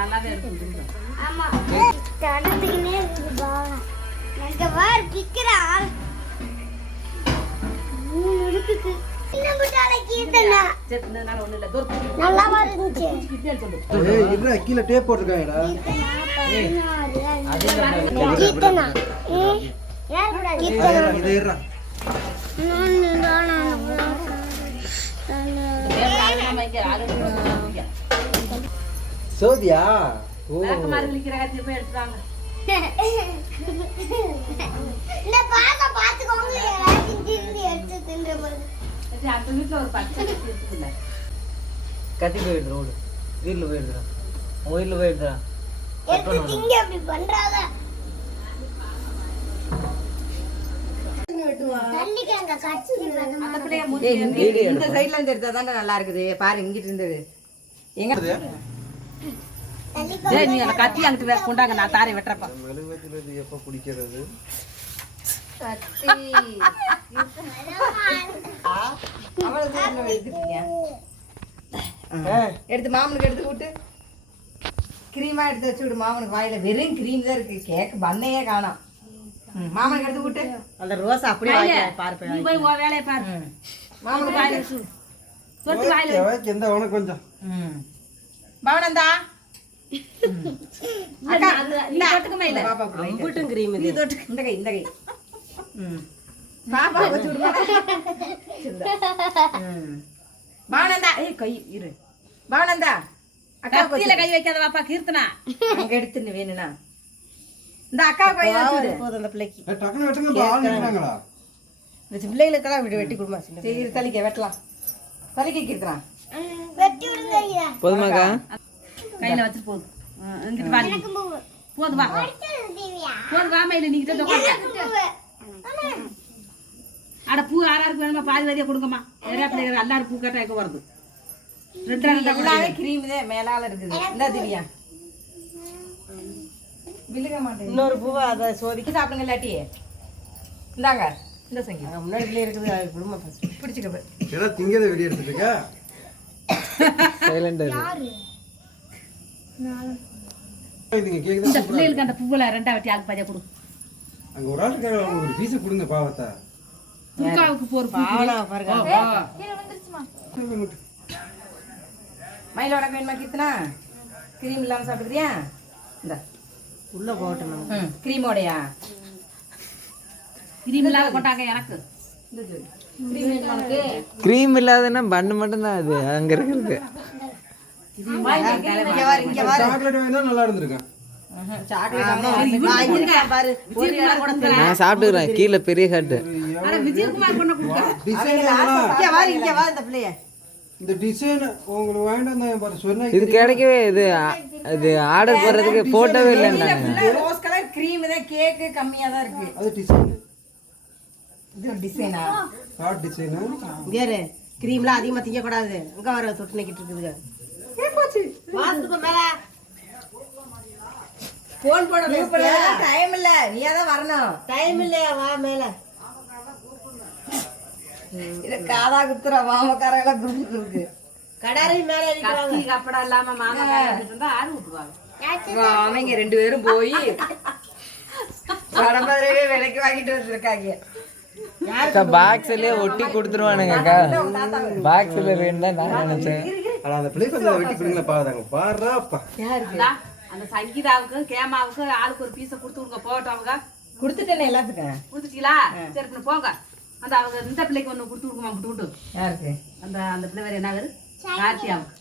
நல்லாவே இருக்கு. ஆமா தடத்துக்குனே இருக்கு பாவனா. எனக்கு வேற பிக்கறா. முடுக்குக்கு. சின்ன புட்டால கீத்தனா. செத்துனால ஒண்ணு இல்ல. தூர நல்லா இருந்துச்சு. கிட்டே சொல்லு. ஏய் இல்ல கீழ டேப் போட்டுருக்காங்கடா. கீத்தனா. யார் கூட கீத்தனா? இத ஏறா. சோதியா ஓ மாதிரி விக்கிற கத்தி போய் எடுத்துறாங்க. இந்த பாத்த பாத்துக்கோங்க எல்லாரும் திரும்பி எடுத்து தின்ற போது. அந்த வீட்ல ஒரு பச்சை கத்தி இருக்குல்ல. கத்தி போயிடு ரோடு வீட்ல போயிடுறா உங்க வீட்ல போயிடுறா எடுத்து திங்க அப்படி பண்றாங்க. தண்ணிக்கங்க கச்சிடுறாங்க. அந்த பிள்ளைய மூஞ்சி இந்த சைடுல இருந்து எடுத்தா தானே நல்லா இருக்குது பாரு இங்கிட்டு இருந்தது எங்க டேய் நீ அந்த கத்தி அங்கிட்டு வேற கொண்டாங்க நான் தாரை வெட்டறப்பா. மெழுகுவத்தில இது எப்ப குடிக்கிறது? கத்தி அவளுக்கு என்ன எடுத்துட்டீங்க எடுத்து மாமனுக்கு எடுத்து விட்டு கிரீமா எடுத்து வச்சு விடு மாமனுக்கு வாயில வெறும் கிரீம் தான் இருக்கு கேக் பண்ணையே காணோம் மாமனுக்கு எடுத்து விட்டு அந்த ரோஸ் அப்படியே பாரு நீ போய் உன் வேலைய பாரு. மாமனுக்கு வாயில வச்சு தொட்டு வாயில ஓகே எந்த உனக்கு கொஞ்சம் பவனந்தா அக்கா நீ தொட்டுக்கமே இல்ல. பாப்பா அம்புட்டும் கிரீம் நீ தொட்டு இந்த கை பாப்பா வச்சு விடுமா பவனந்தா ஏய் கை இரு பவனந்தா அக்கா கத்தியில கை வைக்காத வாப்பா கீர்த்தனா. அங்க எடுத்துன்னு வேணும்னா இந்த அக்கா கை வச்சு விடு போதும் அந்த பிள்ளைக்கு டக்குனு வெட்டுங்க ஆள் நிக்கறாங்களா? இந்த பிள்ளைகளுக்கெல்லாம் வெட்டி கொடுமா சின்ன சரி தலிக்க வெட்டலாம் தலிக்க கிறுக்குறான் வெட்டி விடுங்க ஐயா. போதுமாக்கா கையில வச்சு போடு. இங்கிட்டு வா நீ. போடு வா. போடு வா மயில நீ கிட்ட உட்காரு. அட பூ ஆறாருக்கு வேணுமா பாதி வரியா கொடுங்கம்மா. நிறைய பிள்ளைங்க எல்லாரும் பூ கட்ட வைக்க வருது. ரெண்டு ரெண்டு எல்லாமே கிரீம் தான் மேலால இருக்குது இந்த திவ்யா விழுக மாட்டேன் இன்னொரு பூவை அதை சோதிக்கு சாப்பிடுங்க இல்லாட்டி இந்தாங்க இந்த சங்கி முன்னாடி பிள்ளை இருக்குது அது குடும்பம் ஃபர்ஸ்ட் பிடிச்சிக்க ஏதோ திங்கத வெளிய எடுத்துட்டு இருக்க. சைலண்ட் நீங்க இந்த கேக்குதா? பிள்ளைகளுக்கு அந்த பூவுல ரெண்டா வெட்டி ஆளுக்கு பாதியா கொடு. அங்க ஒரு ஆள் இருக்காங்க அவங்க ஒரு பீஸ் கொடுங்க பாவத்தை. துர்காவுக்கு போற பூ. பாவனா பாருங்க மயிலோட வேணுமா கீர்த்தனா கிரீம் இல்லாம சாப்பிடுறியா இந்த உள்ள போகட்டும் நம்ம கிரீமோடையா கிரீம் இல்லாத போட்டாங்க எனக்கு. இந்த சொல்லு கிரீம் வேணுமா உனக்கு கிரீம் இல்லாதன்னா பண்ணு மட்டும் தான் அது அங்க இருக்குது இங்க வாரு இங்க வாரு சாக்லேட் வேணா நல்லா இருந்திருக்கும். சாக்லேட் பாரு ஒரு இடம் கூட தெரியல. நான் சாப்பிட்டுக்கிறேன் கீழே பெரிய ஹட்டு அட விஜயகுமார் கொண்டு கொடுக்க. டிசைன் இங்க வா இந்த பிள்ளைய இந்த டிசைன் உங்களுக்கு வேண்டாம் தான் பாரு சொன்னா இது கிடைக்கவே இது ஆர்டர் போடுறதுக்கு போட்டோவே இல்லைன்னாங்க ரோஸ் கலர் கிரீம் தான் கேக்கு கம்மியா தான் இருக்கு அது டிசைன் இது டிசைனா ஹார்ட் டிசைன். வேறு கிரீம்லாம் அதிகமா திங்க கூடாது இங்க வர தொட்டு நிக்கிட்டு இருக்குதுங்க வாத்துக்கு மேல போன் போட டைம் இல்ல நீயா தான் வரணும் டைம் இல்லையா வா மேல இது காதா குத்துற மாமக்காரங்கள குடுத்து இருக்கு கடாரி மேல அடிக்கிறாங்க கத்தி கப்படா இல்லாம மாமா காட்டிட்டு இருந்தா ஆறு விட்டுவாங்க. அவங்க ரெண்டு பேரும் போய் கடம்பதிரவே விலைக்கு வாங்கிட்டு வந்திருக்காங்க பாக்ஸ்லயே ஒட்டி கொடுத்துருவானுங்கக்கா பாக்ஸ்ல வேணும்னா நான் நினைச்சேன் ஆனா அந்த பிள்ளை கொஞ்சம் வெட்டி கொடுங்களா பாவதாங்க பாறாப்பா. அந்தா, அந்த சங்கீதாவுக்கு கேமாவுக்கு ஆளுக்கு ஒரு பீஸ கொடுத்து விடுங்க போகட்டும். அவங்க கொடுத்துட்டேன் எல்லாத்துக்கும் கொடுத்துட்டீங்களா? சரி இப்ப போங்க. அந்த அவங்க இந்த பிள்ளைக்கு ஒண்ணு கொடுத்து விடுமா விட்டு விட்டு. யாருக்கு அந்த அந்த பிள்ளை வேற என்ன கார்த்தியாவுக்கு.